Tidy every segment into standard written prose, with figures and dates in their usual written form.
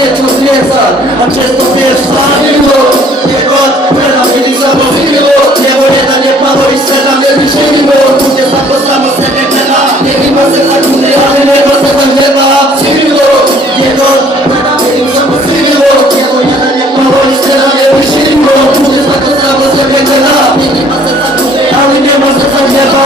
wieczór zwiedza, a często pierwsza miło. Jego pedofili samozmiło, niebo jedna nie padło i scena mnie wyżywiło. Ludzie za to samo sobie tela, nie mimo se zakuty, ale niebo se tam nieba przywiło. Jego pedofili samozmiło, niebo jedna nie padło i scena mnie wyżywiło. Ludzie za to samo sobie tela, nie mimo se zakuty, ale niebo se tam nieba.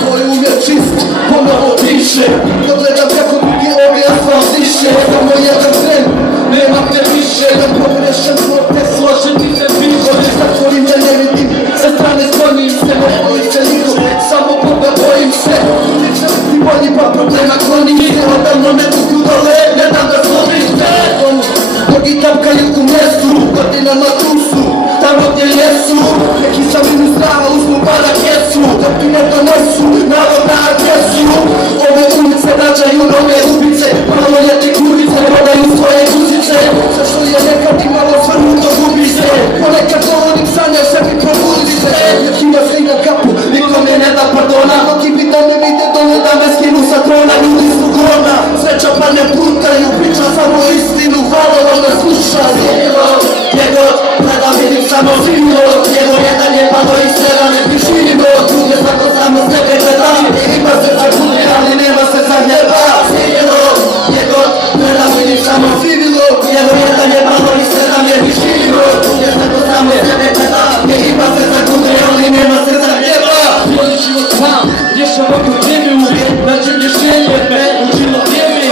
Twój umie wszystko, ponowno pisze. Dobrze tam jako drugi obiad zniszczy. To moje ten nie ma gdzie pisze. Tam powreszczę złote słoże, widzę tylko. Jest na twoim nie wiem, ze strony skłoni im se, bo boicie licho. Samopoda boim se. I boli po problemach kloni mi se. Ode mną me tu dole, nie dam do słowy chcę. Nogi tamkają u miestu, godzina na kursu. Tam od nie lesu, jakiś sam minus prawa, ósmu para kiesu. Dopinę do nosu, narod na adresu. Owe ulice raczej urobię ulice. Panowie ty kurwice, podają swoje guzice. Zaszczuję ręka, ty mało sfermu to gubi się. Poleka koło psania, żeby probudzi się. Jaki ma zej na kapu, niko mnie nie da pardona. Nogi witamy, widzę do niedamy z kielu satrona. Ludzi z grona, zlecza pania burka i upicza samoistinu. Walo, ona słucha, jego prada mieli samozimno. Jego jedna nie padło i strzela nie piszimo. Drugie za to samo z niebie gleda. Nie ma serca góry, ale nie ma serca nieba. Jego prada mieli samozimno. Jego jedna nie padło i strzela nie piszimo. Drugie za to samo z niebie gleda. Nie ma serca góry, ale nie ma serca nieba. Poleciło tam, jeszcze wokół nie był. Na ciebie szyję, uczyło wiemy.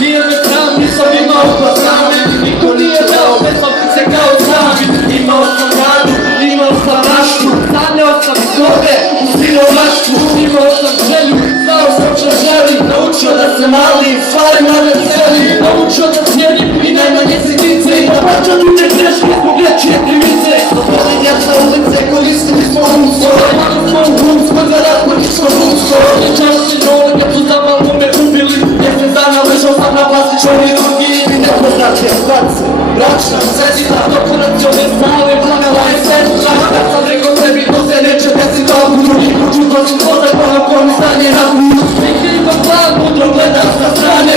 Lijemy tam, nie sobie mało płacamy. Nikt nie dał, bez opice gałcami. I mocno gadu, i mocno masztu. Dane odstaw sobie, uzyło masztu. I mocno grzeli, znał co przeżeli. Nauczył nas mali, fali mamy celi. Nauczył nas mieli i najmanicy nicy. I na bardzo ludzie też nie powiecie, nie widzę. Odpalenia na ulicy, kulisty nie pomóżą. Mamy swą głód, spędzać po nich swobództwo. Nie często rolę, jak tu za mało mnie ubili. Nie chcę za na wyżą, sam na pasy, człowiek drugi. Nie poznacie pracy, braczna, sesja. Dokonacjowy znały, plagała jest sen. Szlachta samego sebi, to ceny, czy tezy to obudzi. Uczył to czym poza panem, komu stanie na pół. Pięknie to plan, bo drogę nas na strony.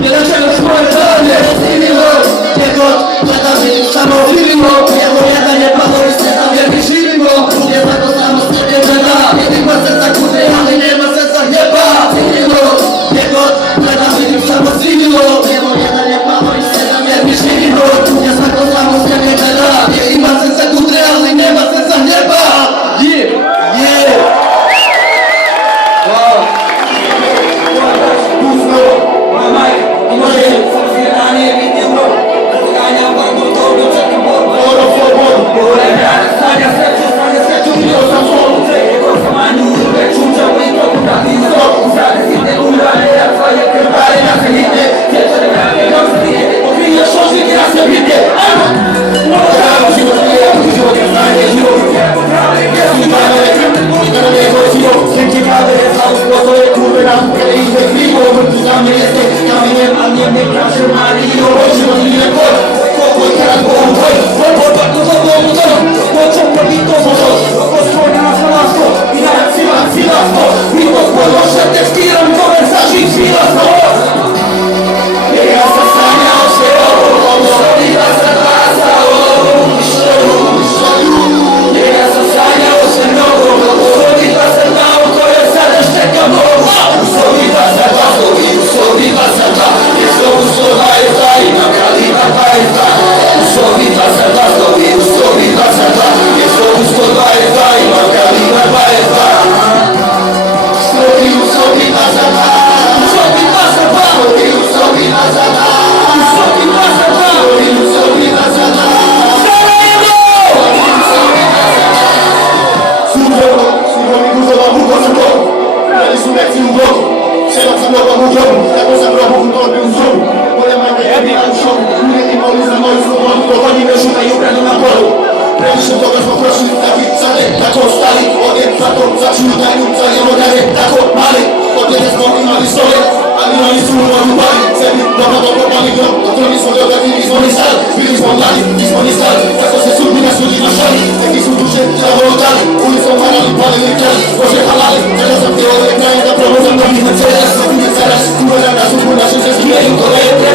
Nie dlaczego swoje dane. Zimiło, jego prada mieli samozimno. Jego jedna nie padło i scena mnie wyżywiło. Drugie za to samo z niebie gleda. Nie ma serca góry, ale nie ma serca nieba. Zimiło, jego prada mieli samozimno. Jego jedna nie padło i scena mnie wyżywiło. Drugie za to samo z niebie gleda. Nie ma serca góry, ale nie ma serca nieba. Zaraz, kurwa, na nas, kurwa, naszych zbijają kolejne.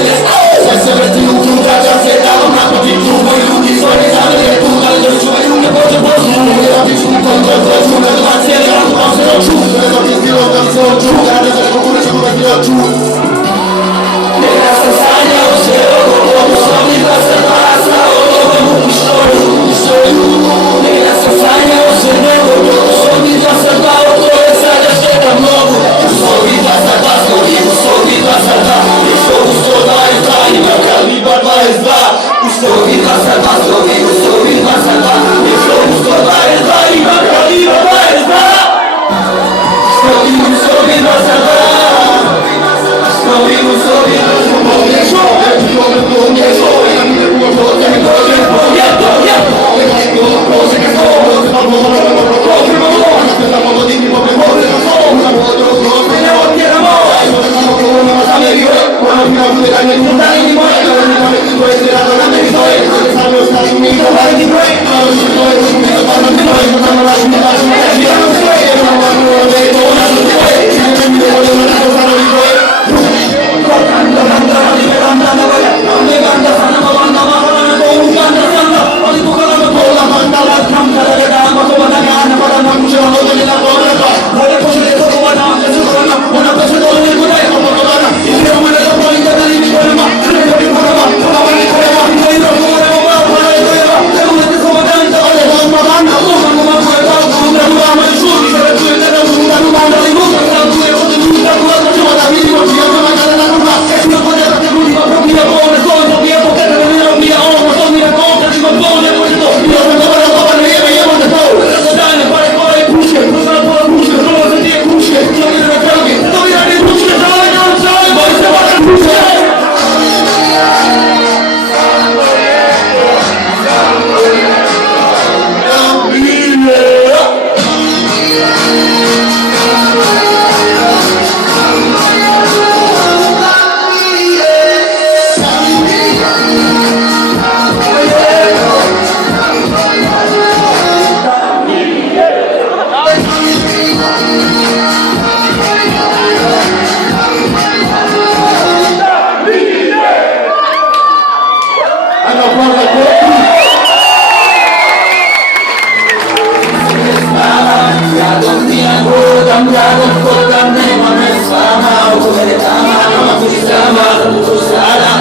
Zambrano, kotanne, mame sama, ukole tama, nama kusama, kusala,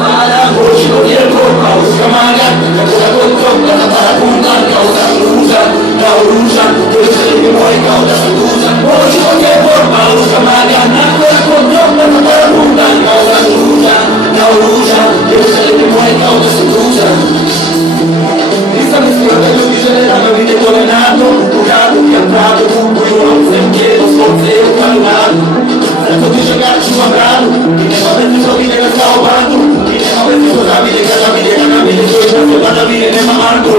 fala, kushiro yeko, kaushamaga, kakura koto, kana parakunga, kauda ruja, kauruja, kushiro moi, kauda ruja, kushiro yeko, kaushamaga, nakura koto, kana parakunga, kauda ruja, kauruja, kushiro moi, kauda ruja. Questa missione dell'ufficiale mi decolenato, curato, piantato, dunque un sentiero, scozzero, calmato. Senza di giocarci un brano, chi ne va messo di ne stavo bando, chi ne va messo canabile, ne mamando.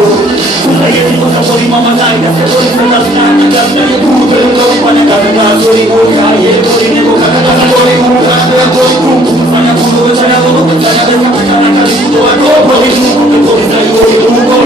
Una che ti possa fuori mamma dai, da se vuoi stare stanca, da stare tu, per il tuo pane, da te caso di bocca, e fuori ne bocca, da te fuori bocca, da fuori tu, fai a culo, che c'è la loro, che c'è la loro, che c'è la casa di tutto, e dopo di tu, che poi stai fuori, tu, poi,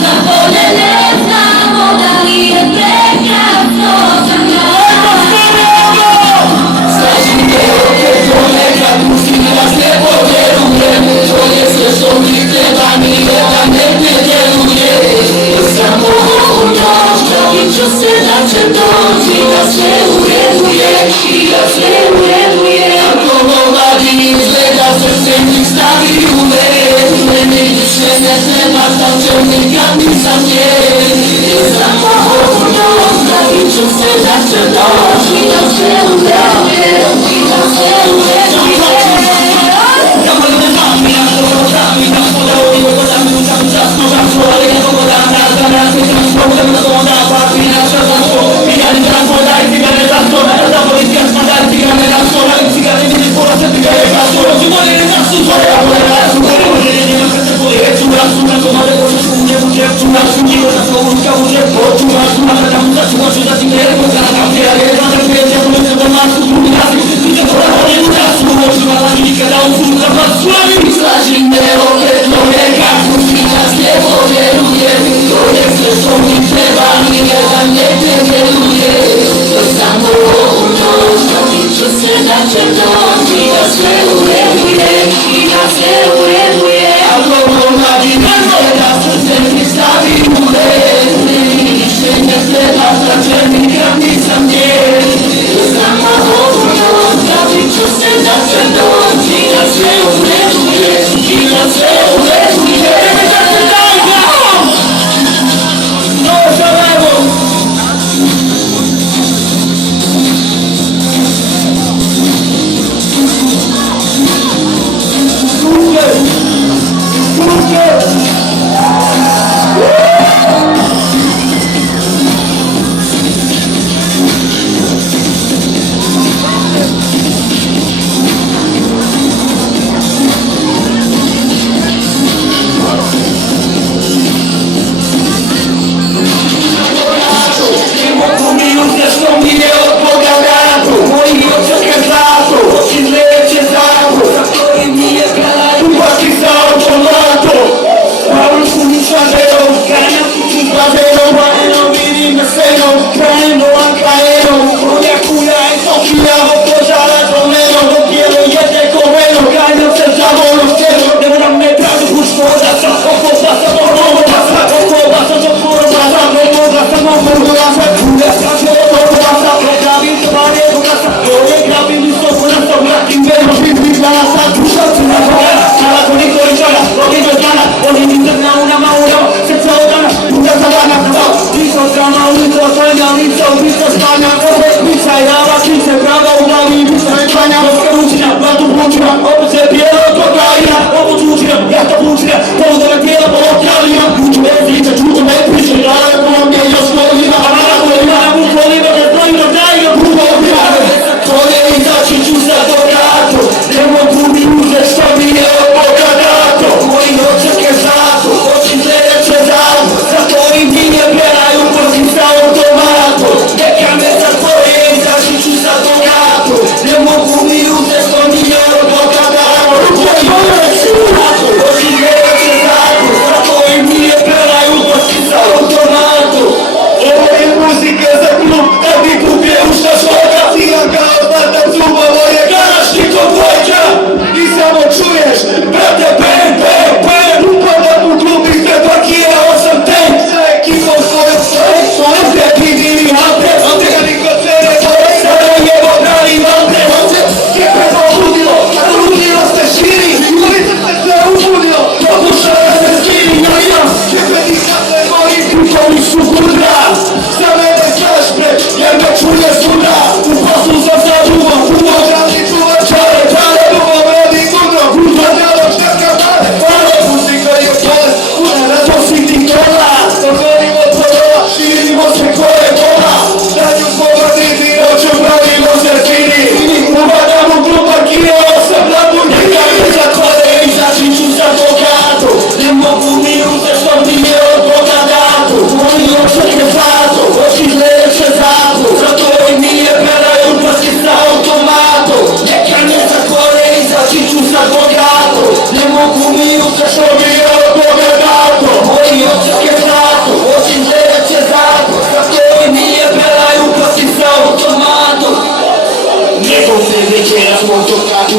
Napole ne znamo da li je prekrasno.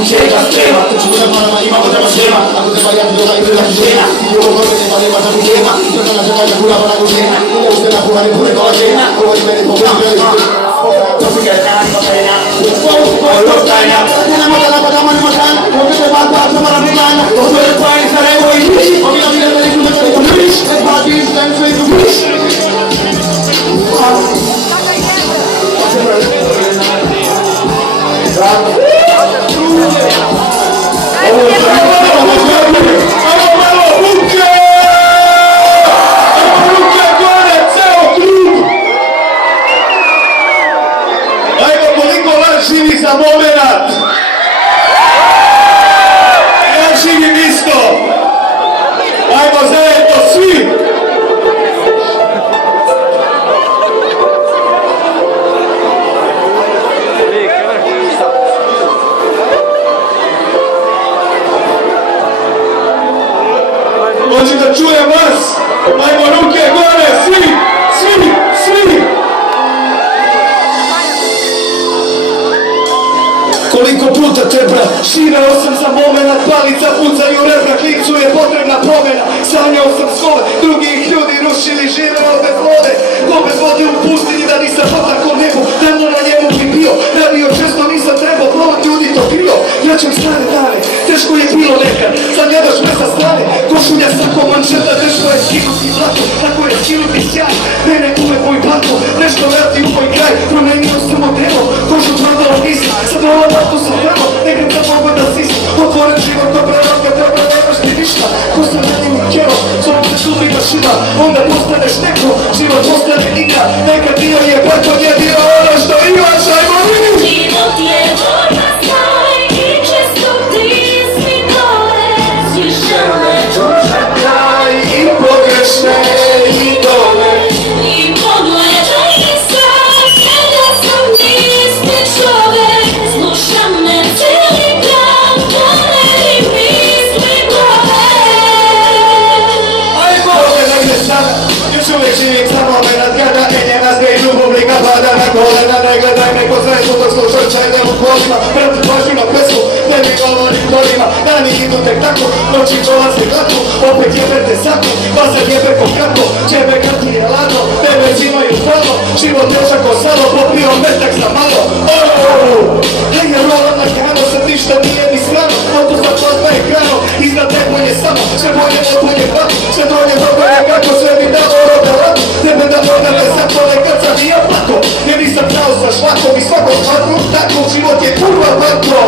ucieka z drzewa. To ci potem pana i mama teraz ziema. A potem wariat droga i wyla ziema. I było wolne, nie panie ma tam ziema. To na rzeka, że góra pana go ziema. Nie ustyna góra, nie góry koła ziema. Koło ziemi, po wyjdzie. To wygrana, kokaina. Rozstania. Nie na mata, nie mata. Mówię, walka, co pana wygrana. To jest pani starego i dziś. Powinno mi nie będzie, że to jest. Jest bardziej z tym, da čujem vas. Ajmo ruke gore, svi, svi, svi. Koliko puta treba, širao sam za moment, palica pucaju rebra, klincu je potrebna promjena. Sanjao sam skole, drugih ljudi rušili, živeo bez vode. Ko bez vode u pustinji da nisam potako nebo, davno na njemu bi bio. Radio često nisam trebao, broj ljudi to krio. Jačem stare dane, teško je bilo nekad, sad gledaš me sa strane. Košulja sako mančeta, teško je skinuti blato, tako je skinuti sjaj. Mene uvek moj blato, nešto vrati u moj kraj. Promenio sam modelo, kožu prodalo nisam, sad ovo tu sam prvo, nekad sam mogo da sisam. Otvoren život, dobra roka, treba nemaš ti ništa. Ko sam radim kjero, zovem se sudbi mašina. Onda postaneš neko, život postane igra. Nekad dio je pretod je dio ono što imaš, ajmo vidjeti. Život je voda kraj i često ti svi dole. Svišale duša Kraj i pogrešne idole. i pogledaj mi sad, kada sam isti čovek. Slušam me cijeli dan, poneli misli glave. Ajmo! Pogledaj me sada, još uvijek živim samo me nadgada. Njena zbježu publika pada na kolena. Ne gledaj me ko zreću dok slušam čajde u kolima. Prati pažnjima pesmu, ne mi govorim kolima. Dani idu tek tako, noći dolaze glatko. Opet jebete saku, bazar jebe ko kako. Čebe kad ti je ladno, tebe zimaju hladno. Život težak ko salo, popio metak za malo. Hej, je rolam na hrano, sad ništa nije ni strano. Oto za plazma je hrano, iznad najbolje samo. Sve bolje od bolje hvatno, sve dolje dobro je kako sve mi dao roda lako. Tebe da odane zapole kad sam i ja plako. Jer nisam znao sa šlakom i svakog hvatnu, tako život je kurva vatno.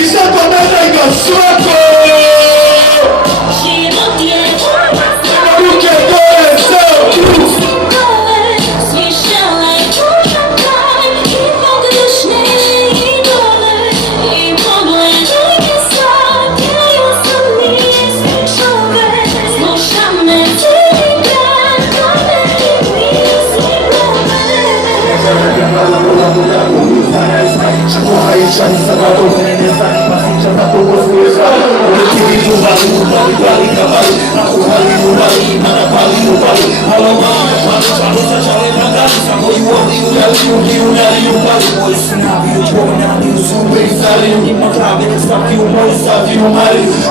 I zato ne daj ga svako! Život je voda kraj Ruke gore, ceo krug! Svišale duša kraj i pogrešne idole. I pogledaj mi sad, ja sam isti čovek. Slušam me cijeli dan, poneli misli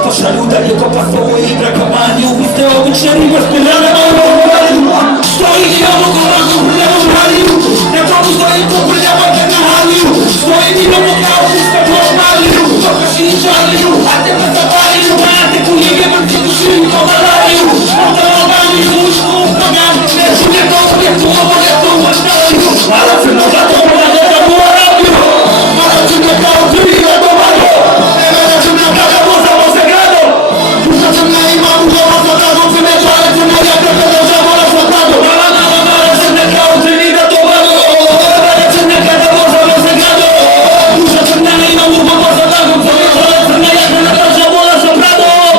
Pošalju dalje ko pa svoje igra kamanju. Vi ste obične ribe, spirale na ovom valju. Stoji dijamo koraku, prljamo valju. Ne mogu stoji ko prljamo te na haliju. Stoji dijamo kao usta ko maliju. Toka si i žaliju, a te pa zavaliju. A te kunjege mrtvi duši ko valariju. Onda obali mušku u programu. Neću ne dobije tu ovo ne tu vrstaju. Mala se na zato mora da mu arabiju. Mala se ne kao tri na dovalju. Neme ne ću ne kada voza voze grado. Duša se ne ima u doma sa dragom. Se ne žale se ne jaka kada žavola sa dragom. Mala se ne kao tri na dovalju. Mala se ne kada voza voze grado. Duša se ne ima u doma sa dragom. Se ne žale se ne jaka kada žavola sa dragom.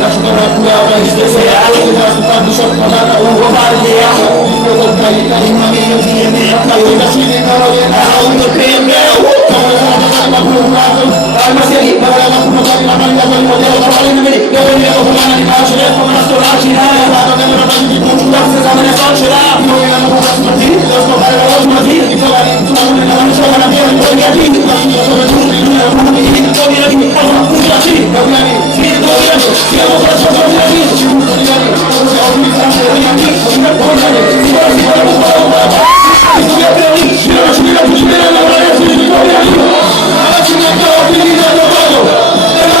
Našu dobraku ja ova izde se ja. Našu tam duša podana u ovalje ja. Ima mi je vijeme ja. Kao da šine kao je na auto kreme. Kao da žele da ima puno razom. Ajma sjeli, pa da ima puno zami na mani da želi modelo. Da vali na meni, ne voli neko pomana ni kaže. Lepo me nastorači na je. Rado ne mora da vidi puču da se za mene zvanče da. Imo je na mogu da smrti. Da smo bare da ložu na zir. I toga ni tu na mene na mani čova na bijeli. To mi je ti. Da mi je tome dužni. I ne mogu mi i to mi radi. Pozna uđači. Kao ja mi. Smije to mi radi. Smijemo braćo to mi radi. Čimu to mi radi. Ovo se ovdje mi straše. Ovo mi radi. Ovo mi radi. Ovo mi radi. Ovo mi radi. Ovo mi radi. Ovo mi radi.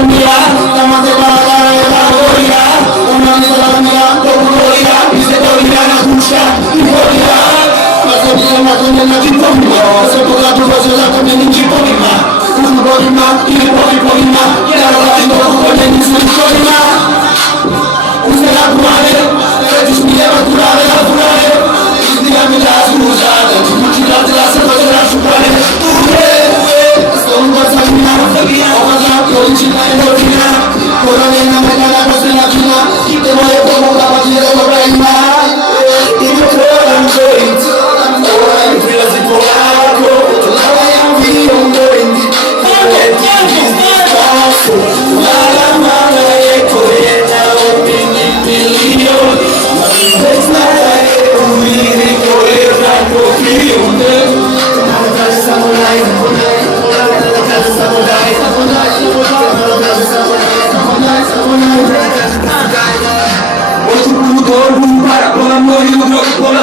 Colombia, estamos de para la gloria, una Colombia, con gloria, y se gloria la lucha, y gloria. Paso por la comunidad de Chipomima, paso por la población de la comunidad de Chipomima, un Chipomima, y el Chipomima, y la relación con el Chipomima. Usa la cuale, le dismia la curare, la curare, dígame la scusate, non date la salvezza della scuole, sono un guazzagnino, ho passato l'origine e l'ordine, ora viene a mettere la cosa nella fila, chi te vuole come un capacità di problema, io trovo un joint, ora in fila si polacco, la vai a un video, un joint, e ti posso, la mano e corretta, quindi milioni, ma se stai con me, ricorrerà il tuo figlio, para con amor y un rock por la